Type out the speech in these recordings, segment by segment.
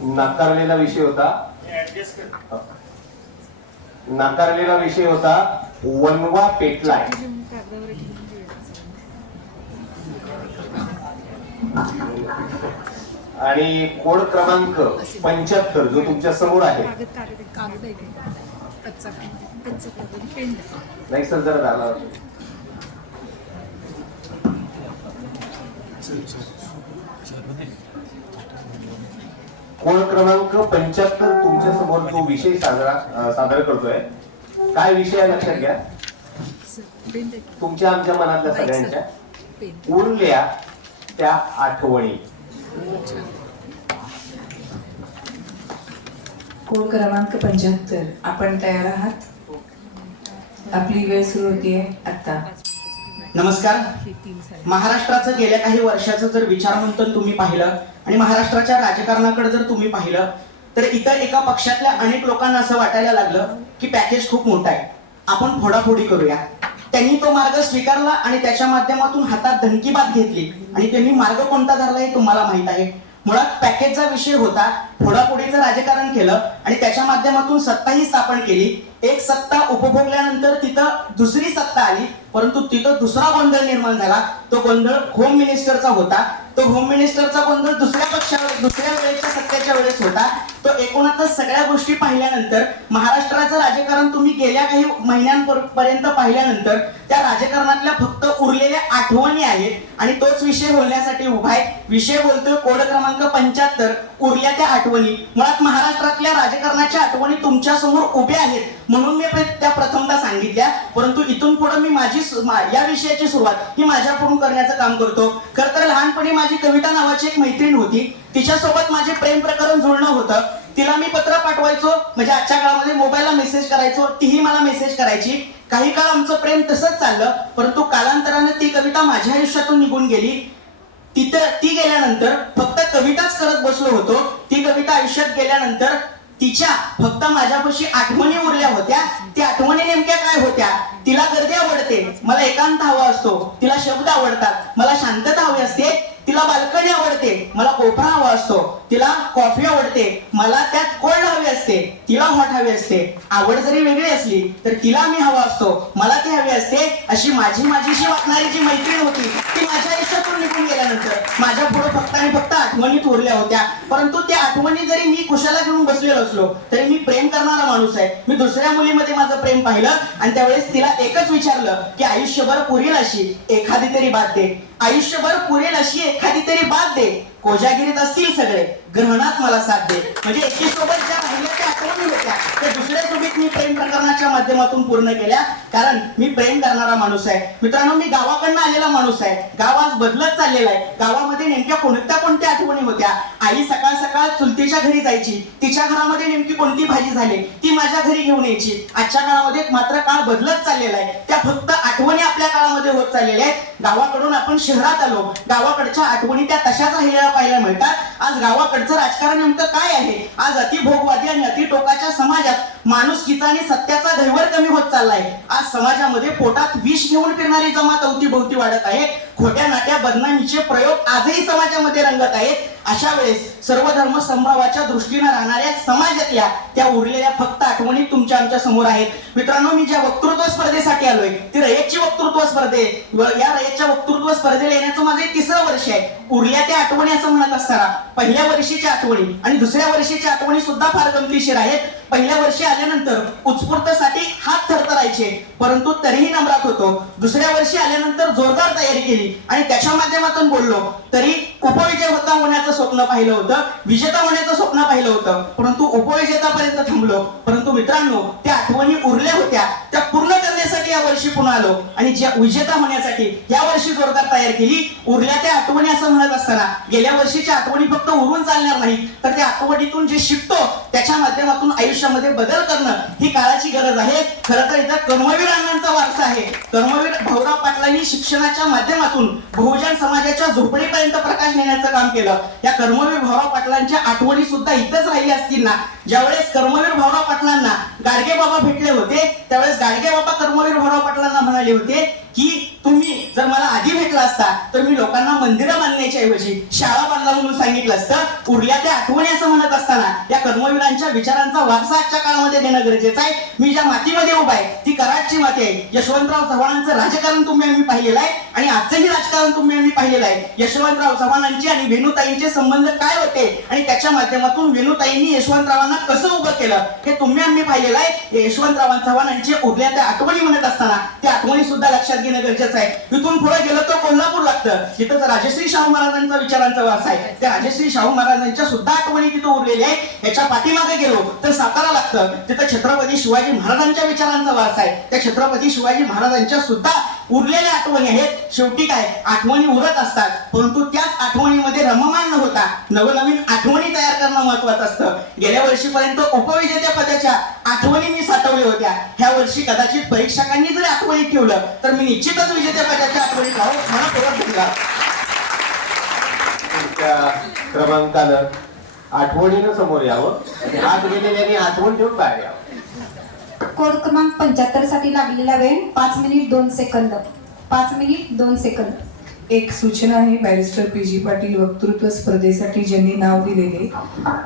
नाकारलेला विषय होता. नाकारलेला विषय होता वनवा पेटलाय. आणि कोड क्रमांक पंच्याहत्तर जो तुमच्यासमोर आहे. नाही सर जरा झाला कोड क्रमांक पंच्याहत्तर तुमच्यासमोर जो विषय साजरा सादर करतोय? काय विषय आहे लक्षात घ्या. तुमच्या आमच्या मनातल्या. सगळ्यांच्या. उरल्या त्या आठवणी. कोड क्रमांक पंच्याहत्तर? आपण तयार आहात? आपली वेळ सुरू होतीये आता नमस्कार. महाराष्ट्राचं गेल्या काही वर्षाचं जर विचारमंथन तुम्ही पाहिलं आणि महाराष्ट्राच्या राजकारणाकडे जर तुम्ही पाहिलं तर इतर एका पक्षातल्या अनेक लोकांना असं वाटायला लागलं की पॅकेज खूप मोठा आहे. आपण फोडाफोडी करूया. त्यांनी तो मार्ग स्वीकारला आणि त्याच्या माध्यमातून हातात धनकीबात घेतली. आणि त्यांनी मार्ग कोणता धरला हे तुम्हाला माहीत आहे. मुळात पॅकेजचा विषय होता फोडाफोडीचं राजकारण केलं आणि त्याच्या माध्यमातून सत्ताही स्थापन केली. एक सत्ता उपभोगल्यानंतर तिथं दुसरी सत्ता आली परंतु तिथं दुसरा गोंधळ निर्माण झाला. तो गोंधळ होम मिनिस्टरचा होता. तो होम मिनिस्टरचा गोंधळ दुसरा दुसऱ्या वेळेच्या सत्याच्या वेळेस होता. तो एकूणातच सगळ्या गोष्टी पाहिल्यानंतर महाराष्ट्राचं राजकारण तुम्ही गेल्या काही महिन्यांपर्यंत पाहिल्यानंतर त्या राजकारणातल्या फक्त उरलेल्या आठवणी आहेत आणि तोच विषय बोलण्यासाठी उभा आहे. विषय बोलतोय कोड क्रमांक पंच्याहत्तर उरल्या त्या आठवणी. मुळात महाराष्ट्रातल्या राजकारणाच्या आठवणी तुमच्यासमोर उभ्या आहेत. म्हणून मी त्या प्रथम परंतु इथून पुढे मी माझी या विषयाची सुरुवात ही माझ्याकडून करण्याचं काम करतो. खर तर लहानपणी माझी कविता नावाची एक मैत्रीण होती. तिच्यासोबत माझे प्रेम प्रकरण जुळणं होतं. तिला मी पत्र पाठवायचो. म्हणजे आजच्या काळामध्ये मोबाईलला मेसेज करायचो. तीही मला मेसेज करायची. काही काळ आमचं प्रेम तसंच चाललं. परंतु कालांतराने ती कविता माझ्या आयुष्यातून निघून गेली. तिथं ती गेल्यानंतर फक्त कविताच करत बसलो होतो. ती कविता आयुष्यात गेल्यानंतर तिच्या फक्त माझ्यापाशी आठवणी उरल्या होत्या. त्या आठवणी नेमक्या काय होत्या? तिला गर्दी आवडते. मला एकांत हवा असतो. तिला शब्द आवडतात. मला शांतता हवी असते. तिला बाल्कनी आवडते. मला कोपरा हवा असतो. तिला कॉफी आवडते. मला त्यात कोल्ड हवी असते. तिला हॉट हवी असते. आवड जरी वेगळी असली तर तिला मी हवा असतो. मला ती हवी असते अशी माझी माझीशी वाटणारी जी मैत्रीण होती ती माझ्या आयुष्यातून निघून गेल्यानंतर. माझ्या पुढे फक्त आणि फक्त आठवणी उरल्या होत्या. परंतु त्या आठवणी जरी मी कुशाला घेऊन बसलेलो असलो तरी मी प्रेम करणारा माणूस आहे. मी दुसऱ्या मुलीमध्ये माझं प्रेम पाहिलं आणि त्यावेळेस तिला एकच विचारलं की आयुष्यभर पुरेल अशी एखादी तरी बात दे. आयुष्यभर पुरेल अशी एखादी तरी बात दे. कोजागिरीत असतील सगळे. ग्रहणात मला साथ दे. म्हणजे एकीसोबत ज्या राहिल्या त्या दुसऱ्या सोबत मी प्रेम प्रकरणाच्या माध्यमातून पूर्ण केल्या. कारण मी प्रेम करणारा माणूस आहे. मित्रांनो मी गावाकडनं आलेला माणूस आहे. गाव आज बदलत चाललेला आहे. गावामध्ये नेमक्या कोणत्या कोणत्या आठवणी होत्या? आई सकाळ सकाळ चुलतीच्या घरी जायची. तिच्या घरामध्ये नेमकी कोणती भाजी झाली? ती माझ्या घरी घेऊन यायची. आजच्या काळामध्ये मात्र काळ बदलत चाललेला आहे. त्या फक्त आठवणी आपल्या काळामध्ये होत चाललेल्या आहेत. गावाकडून आपण शहरात आलो. गावाकडच्या आठवणी त्या तशाच राहिलेल्या पाहायला मिळतात. आज गावाकडचं राजकारण नेमकं काय आहे? आज अतिभोगवादी आणि अति टोकाच्या समाजात माणुसकीचा आणि सत्याचा धैवर कमी होत चाललाय. आज समाजामध्ये पोटात विष घेऊन फिरणारी जमात अवतीभोवती वाढत आहे. खोट्या नाट्या बदनामीचे प्रयोग आजही समाजामध्ये रंगत आहेत. अशा वेळेस सर्व धर्म संभावाच्या दृष्टीनं राहणाऱ्या समाजातल्या त्या उरलेल्या फक्त आठवणी तुमच्या आमच्यासमोर आहेत. मित्रांनो मी ज्या वक्तृत्व स्पर्धेसाठी आलोय ती रयतची वक्तृत्व स्पर्धे. व या रयतच्या वक्तृत्व स्पर्धेला येण्याचं माझं तिसरं वर्ष आहे. उरल्या त्या आठवणी असं म्हणत असताना पहिल्या वर्षीच्या आठवणी आणि दुसऱ्या वर्षीच्या आठवणी सुद्धा फार गमतीशीर आहेत. पहिल्या वर्षी आल्यानंतर उत्स्फूर्तसाठी हात थरथरायचे परंतु तरीही नम्रात होतो. दुसऱ्या वर्षी आल्यानंतर जोरदार तयारी केली आणि त्याच्या माध्यमातून बोललो. तरी उपविजय होता होण्याचं स्वप्न पाहिलं होतं विजेता होण्याचं स्वप्न पाहिलं होतं. परंतु उपविजेतापर्यंत थांबलो. परंतु मित्रांनो त्या आठवणी उरल्या होत्या. त्या पूर्ण करण्यासाठी या वर्षी पुन्हा आलो. आणि ज्या विजेता होण्यासाठी या वर्षी जोरदार तयार केली उरल्या त्या आठवणी असं म्हणत असताना गेल्या वर्षीच्या आठवणी फक्त उरून चालणार नाही तर त्या आठवणीतून जे शिकतो त्याच्या माध्यमातून आयुष्य आयुष्यामध्ये बदल करणं ही काळाची गरज आहे. खरं तर इथं कर्मवीर अण्णांचा वारसा आहे. कर्मवीर भाऊराव पाटलांनी शिक्षणाच्या माध्यमातून बहुजन समाजाच्या झोपडीपर्यंत प्रकाश नेण्याचं काम केलं. या कर्मवीर भाऊराव पाटलांच्या आठवणी सुद्धा इथंच राहिल्या असतील ना? ज्यावेळेस कर्मवीर भाऊराव पाटलांना गाडगे बाबा भेटले होते त्यावेळेस गाडगे बाबा कर्मवीर भाऊराव पाटलांना म्हणाले होते की तुम्ही जर मला आधी भेटला असता तर मी लोकांना मंदिरं बांधण्याच्या ऐवजी शाळा बांधला म्हणून सांगितलं असतं. उरल्या त्या आठवणी असं म्हणत असताना या कर्मवीरांच्या विचारांचा वारसा आजच्या काळामध्ये देणं गरजेचं आहे. मी ज्या मातीमध्ये उभा आहे ती कराडची माती आहे. यशवंतराव चव्हाणांचं राजकारण तुम्ही आम्ही पाहिलेलं आहे आणि आजचंही राजकारण तुम्ही आम्ही पाहिलेलं आहे. यशवंतराव चव्हाणांचे आणि वेणुताईंचे संबंध काय होते आणि त्याच्या माध्यमातून वेणुताईंनी यशवंतरावांना कसं उभं केलं हे तुम्ही आम्ही पाहिलेलं आहे. यशवंतराव चव्हाणांचे उरल्या त्या आठवणी म्हणत असताना त्या आठवणी सुद्धा लक्षात लक्षात घेणं गरजेचं आहे. इथून पुढे गेलं तर कोल्हापूर लागतं. तिथं राजश्री शाहू महाराजांचा विचारांचा वास आहे त्या राजश्री शाहू महाराजांच्या सुद्धा आठवणी तिथं उरलेली आहे याच्या पाठीमागे गेलो तर सातारा लागतं. तिथं छत्रपती शिवाजी महाराजांच्या विचारांचा वास आहे. त्या छत्रपती शिवाजी महाराजांच्या सुद्धा उरलेल्या आठवणी आहेत. शेवटी काय? आठवणी उरत असतात. परंतु त्याच आठवणीमध्ये रममान न होता. नवनवीन आठवणी तयार करणं महत्वाचं असतं. गेल्या वर्षीपर्यंत उपविजेत्या पदाच्या आठवणी मी साठवल्या होत्या. ह्या वर्षी कदाचित परीक्षकांनी जर आठवणीत ठेवलं तर मी निश्चितच विजेत्या पदाच्या आठवणीत राहू. मला परत पुढच्या क्रमांकानं आठवणीनं समोर यावं. आत गेलेल्याने आठवण ठेवून बाहेर यावं. कोड क्रमांक पंच्याहत्तरसाठी लागलेला वेळ पाच मिनिट दोन सेकंद. पाच मिनिट दोन सेकंद. एक सूचना आहे बॅरिस्टर पी जी पाटील वक्तृत्व स्पर्धेसाठी ज्यांनी नाव दिलेले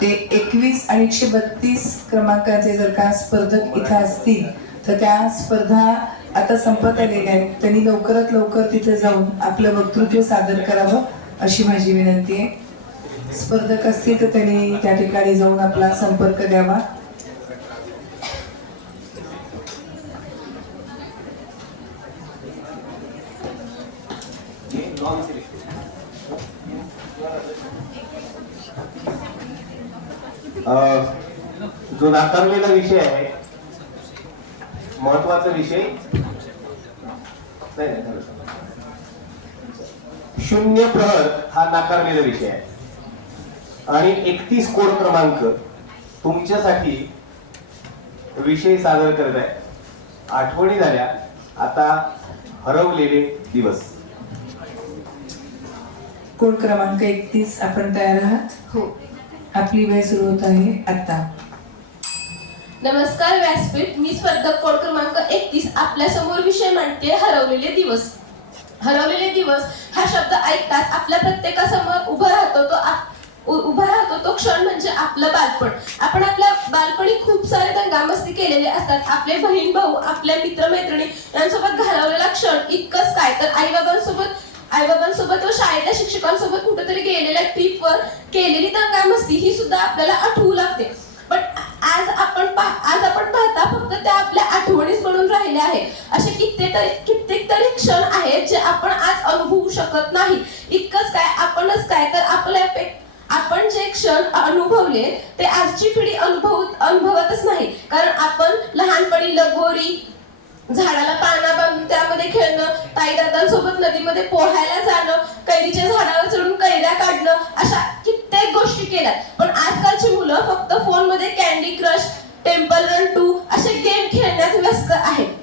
ते एकवीस आणि एकशे बत्तीस क्रमांकाचे जर का स्पर्धक इथं असतील तर त्या स्पर्धा आता संपत आलेले आहेत त्यांनी लवकरात लवकर तिथे जाऊन आपलं वक्तृत्व सादर करावं अशी माझी विनंती आहे. स्पर्धक असतील तर त्यांनी त्या ठिकाणी जाऊन आपला संपर्क द्यावा. अं, जो नाकारलेला विषय आहे महत्त्वाचा विषय नाही. शून्य प्रहर हा नाकारलेला विषय आहे. आणि एकतीस कोड क्रमांक तुमच्यासाठी विषय सादर करत आहे. आठवणी झाल्या. आता हरवलेले दिवस. कोड क्रमांक एकतीस आपण तयार आहात? हो. आपली वेळ सुरू होत आहे आता नमस्कार व्यासपीठ. मी स्पर्धक कोड क्रमांक एकतीस. आपल्यासमोर विषय मांडते हरवलेले दिवस. हरवलेले दिवस हा शब्द ऐकताच आपल्या प्रत्येकासमोर उभा राहतो तो आप- उ- उभा राहतो तो क्षण म्हणजे आपलं बालपण. आपण आपल्या बालपणी खूप सारे दंगामस्ती केलेले असतात. आपले बहीण भाऊ आपल्या मित्रमैत्रिणी यांसोबत घालवलेला क्षण इतकंच काय? तर आईबाबांसोबत आईबाबांसोबत व शाळेतल्या शिक्षकांसोबत कुठेतरी गेलेल्या ट्रिपवर केलेली दंगामस्ती ही सुद्धा आपल्याला आठवू लागते पण आज आपण पा- आज आपण पाहता फक्त त्या आपल्या आठवणीच म्हणून राहिल्या आहे असे कित्येक तरी कित्येक तरी क्षण आहेत जे आपण आज अनुभवू शकत नाही. इतकंच काय आपणच काय तर आपल्या आपण जे क्षण अनुभवले ते आजची पिढी अनुभव अनुभवतच नाही. कारण आपण लहानपणी लगोरी झाडाला पाना बांधून त्यामध्ये खेळणं ताईदादांसोबत नदीमध्ये पोहायला जाणं कैरीच्या झाडावर चढून कैऱ्या काढणं अशा कित्येक गोष्टी केल्या. पण आजकालची मुलं फक्त फोनमध्ये candy crush temple run two असे गेम खेळण्यात व्यस्त आहेत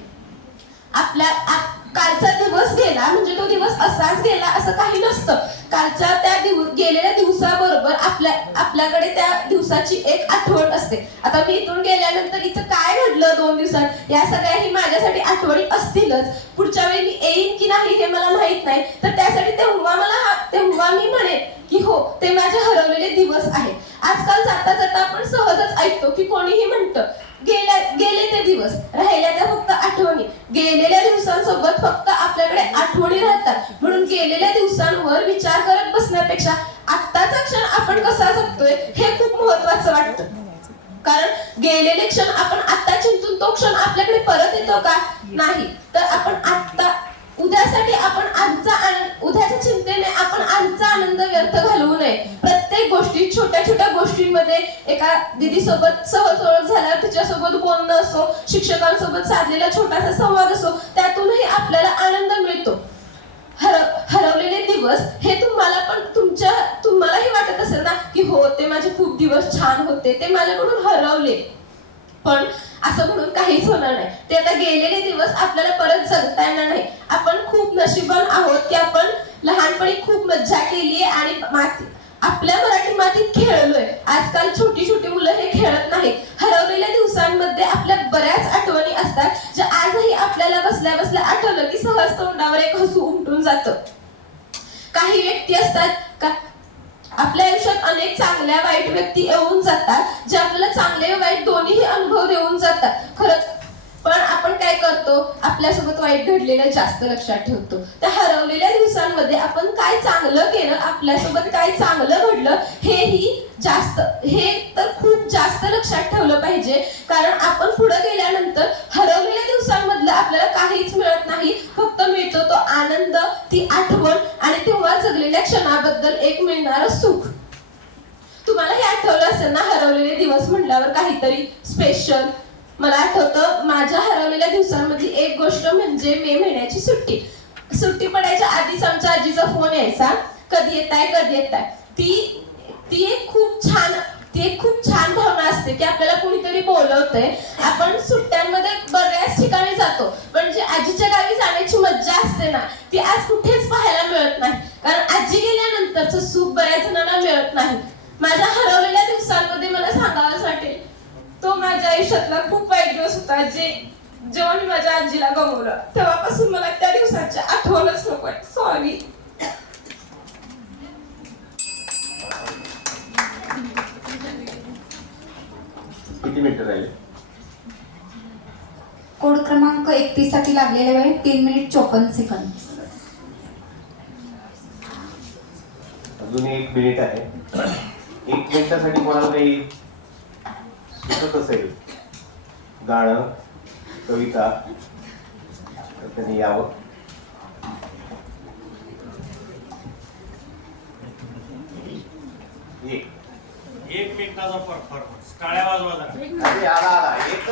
आपल्या आ- कालचा दिवस गेला म्हणजे तो दिवस असाच गेला असं काही नसतं. कालच्या त्या दिव गेलेल्या दिवसाबरोबर आपल्या आपल्याकडे त्या दिवसाची एक आठवण असते. आता मी इथून गेल्यानंतर इथं काय घडलं दोन दिवसात? या सगळ्याही माझ्यासाठी आठवणी असतीलच. पुढच्या वेळी मी येईन की नाही हे मला माहीत नाही. तर त्यासाठी तेव्हा मला तेव्हा मी म्हणेन की हो ते माझे हरवलेले दिवस आहेत. आजकाल जाता जाता आपण सहजच ऐकतो की कोणीही म्हणतं गेल्या गेले ते दिवस राहिल्या त्या फक्त आठवणी. गेलेल्या दिवसांसोबत फक्त आपल्याकडे आठवणी राहतात. म्हणून गेलेल्या दिवसांवर विचार करत बसण्यापेक्षा आत्ताचा क्षण आपण कसा जगतोय हे खूप महत्वाचं वाटतं. कारण गेलेले क्षण आपण आता चिंतून तो क्षण आपल्याकडे परत येतो का? नाही. तर आपण आत्ता उद्यासाठी आपण आजचा उद्याच्या चिंतेने आपण आजचा आनंद व्यर्थ घालवू नये. प्रत्येक छोट्या छोट्या गोष्टींमध्ये एका दिदी सोबत सहज ओळख झाल्यावर तिच्यासोबत बोलणं असो शिक्षकांसोबत साधलेला छोटासा संवाद असो त्यातूनही आपल्याला आनंद मिळतो. हर हरवलेले दिवस हे तुम्हाला पण तुमच्या तुम्हालाही वाटत असेल ना की हो ते माझे खूप दिवस छान होते ते माझ्याकडून हरवले. पण असं म्हणून काहीच होणार नाही. ते आता गेलेले दिवस आपल्याला परत जगता येणार नाही. आपण खूप नशिबान आहोत की आपण लहानपणी खूप मज्जा केली आणि माती आपल्या मराठी मातीत खेळलोय. आजकाल छोटी छोटी मुलं हे खेळत नाहीत. हरवलेल्या दिवसांमध्ये आपल्या बऱ्याच आठवणी असतात ज्या आजही आपल्याला बसल्या बसल्या आठवलं की सहज तोंडावर एक हसू उमटून जातं. काही व्यक्ती असतात का आपल्या आयुष्यात अनेक चांगल्या वाईट व्यक्ती येऊन जातात. जे आपल्याला चांगले वाईट दोन्हीही अनुभव देऊन जातात. खरंच पण आपण काय करतो? आपल्यासोबत वाईट घडलेलं जास्त लक्षात ठेवतो. त्या हरवलेल्या दिवसांमध्ये आपण काय चांगलं केलं आपल्यासोबत काय चांगलं घडलं हेही जास्त हे तर खूप जास्त लक्षात ठेवलं पाहिजे. कारण आपण पुढे गेल्यानंतर हरवलेल्या दिवसांमधलं आपल्याला काहीच मिळत नाही. फक्त मिळतो तो आनंद ती आठवण आणि तेव्हा जगलेल्या क्षणाबद्दल एक मिळणारं सुख. तुम्हाला हे आठवलं असेल ना हरवलेले दिवस म्हटल्यावर काहीतरी स्पेशल मला आठवतं माझ्या हरवलेल्या दिवसांमधली एक गोष्ट म्हणजे मे महिन्याची सुट्टी. सुट्टी पडायच्या आधीच आमच्या आजीचा फोन यायचा. कधी येत आहे कधी येत आहे ती ती एक खूप छान ती एक खूप छान भावना असते की आपल्याला कुणीतरी बोलवतंय. आपण सुट्ट्यांमध्ये बऱ्याच ठिकाणी जातो. पण जी आजीच्या गावी जाण्याची मज्जा असते ना ती आज कुठेच पाहायला मिळत नाही. कारण आजी गेल्यानंतरचं सुख बऱ्याच जणांना मिळत नाही. माझ्या हरवलेल्या दिवसांमध्ये मला सांगावंच वाटेल तो माझ्या आयुष्यातला खूप वाईट दिवस होता जे जेव्हा मी माझ्या आजीला गमावलं तेव्हापासून मला त्या दिवसाची आठवणच नको सॉरी किती मिनिटं राहिले कोड क्रमांक एकतीससाठी लागलेला वेळ तीन मिनिट चोपन्न सेकंद अजून एक मिनिट आहे. एक मिनिटासाठी कोणाला काही सुचत असेल. गाणं कविता तर त्यांनी यावं. एक. एक मिनिटाचा परफॉर्मन्स टाळ्या वाजवा जरा. अरे आला आला. एक